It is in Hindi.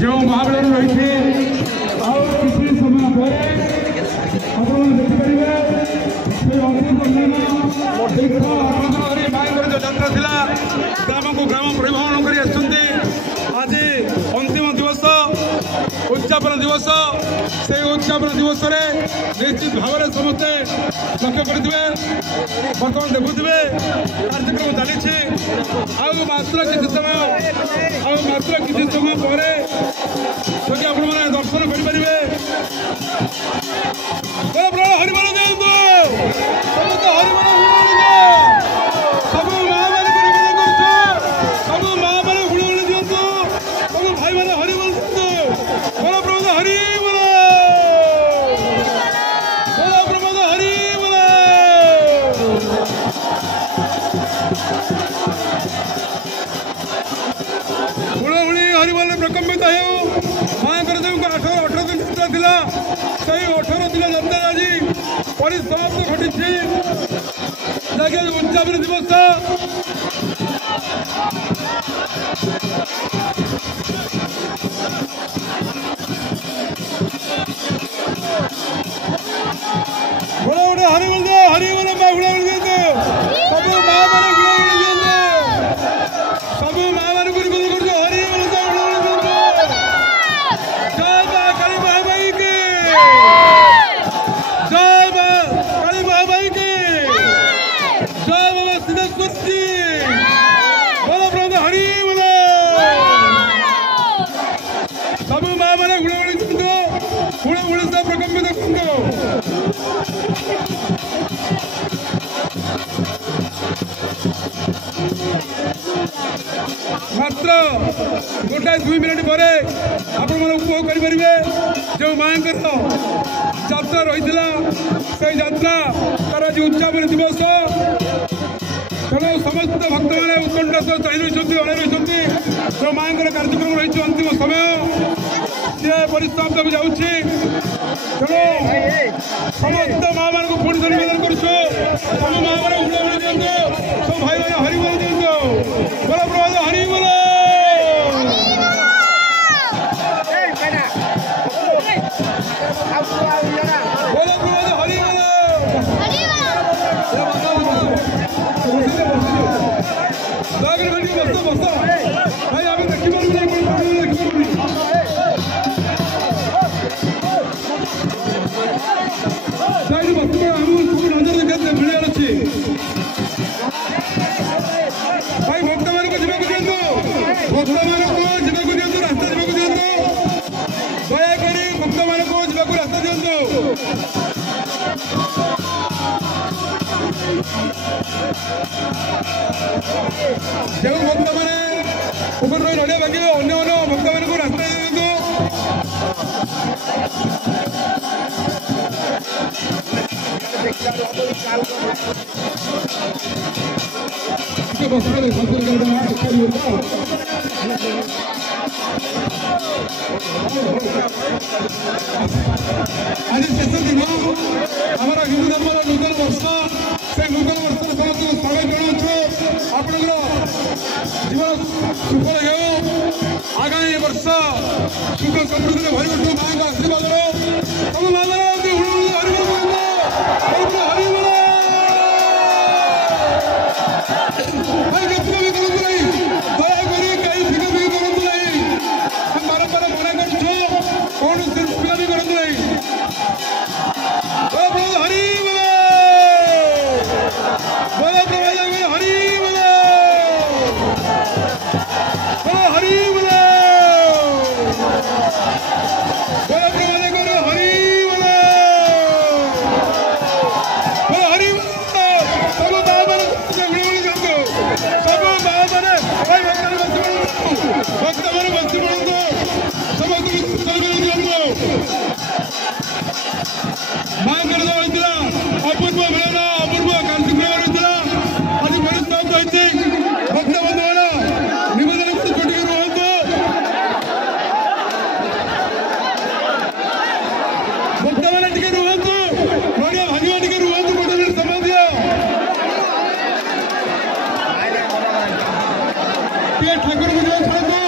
जो महाबली रही किसी समय पर जो यात्रा थिला ग्राम को ग्राम परिवहन कर आज अंतिम दिवस उद्यापन दिवस से उद्यापन दिवस निश्चित भाव में समस्ते लक्ष्य करेंगे बर्तमान देखुवे कार्यक्रम चली मात्र किसी समय पर जदि आप दर्शन करेंगे हरिबल दिंतु सब माँ मैंने सब माँ मैंने हुड़हुड़ी दिंतु सब भाई मैंने हरिबल दिंतु बोलो प्रभु हरिबल बोलो प्रभु हरिबल हुड़हुड़ी हरिबल प्रकम्पित हो माँ जो 18 दिन यात्रा थिला से 18 दिन यात्रा आज परिसमाप्त घटी उद्यापन दिवस हुड़हुड़ी हरिबल दो हरिबल माँ हुड़हुड़ी दिंतु सब माँ मैंने हुड़हुड़ी दिंतु सब माँ मैंने हरिबल दो हुड़हुड़ी दिंतु जय माँ काली महामाई की जय माँ काली महामाई की जय बाबा सिद्धेश्वर जी बोलो प्रभु हरिबल सब माँ मैंने हुड़हुड़ी दिंतु हुड़हुड़ी से प्रकम्पित करंतु मात्र 1-2 मिनट पर आप उपभोग करेंगे जो माँ यात्रा रही से यात्रा तार आज उद्यापन दिवस तेणु समस्त भक्त मैंने उत्कंठा सह चाह रही अणि जो माँ कार्यक्रम रही अंतिम समय सी परिसमाप्त को जाऊँ तेणु समस्त माँ मान को पुणी धन्यवाद कर सब माँ मैंने हुड़हुड़ी दिंतु सब भाई मैंने हरिबल दिंतु बोलो प्रभु हरिबल बोलो प्रभु हरिबल बस भाई आम देखिए नजर देखते मिलियार अच्छी भाई भक्त मान को जावाक दिंतु भक्त मान को जावाक दिंतु रास्ता जावाक दिंतु दयाकोरी भक्त मान को जावाक रास्ता दिंतु जो भक्त मैंने ऊपर रही नड़िया मांगे अन्य भक्त मान को रास्ता दिंतु आज शेष दिन आम हिंदू धर्म नूतन वर्ष से नूतन वर्ष समस्त स्वागत जनाऊँ आपण जीवन सुफल हो आगामी वर्ष सुख समृद्धि भरी उठू माँ का आशीर्वाद सब माँ बारंबार मना कर कौन पिला भी करूँ नहीं हरिबल बोलो प्रभु हरिबल बोलो हरिबल बोलो प्रभु हरिबल बोलो हरिबल सब माँ मैंने हुड़हुड़ी दिंतु सब माँ मैंने भाई भक्त मैंने बसी पड़ू समस्त माँ कर अपूर्व मिलन अपूर्व कार्यक्रम रही आज परिसमाप्त होती भक्त बंधु निवेदन कोटि रुहतु भक्त मैंने टे रुहतु नड़िया भांगा टे रुहतु गोटे समय दिया ठाकुर को छाड़ू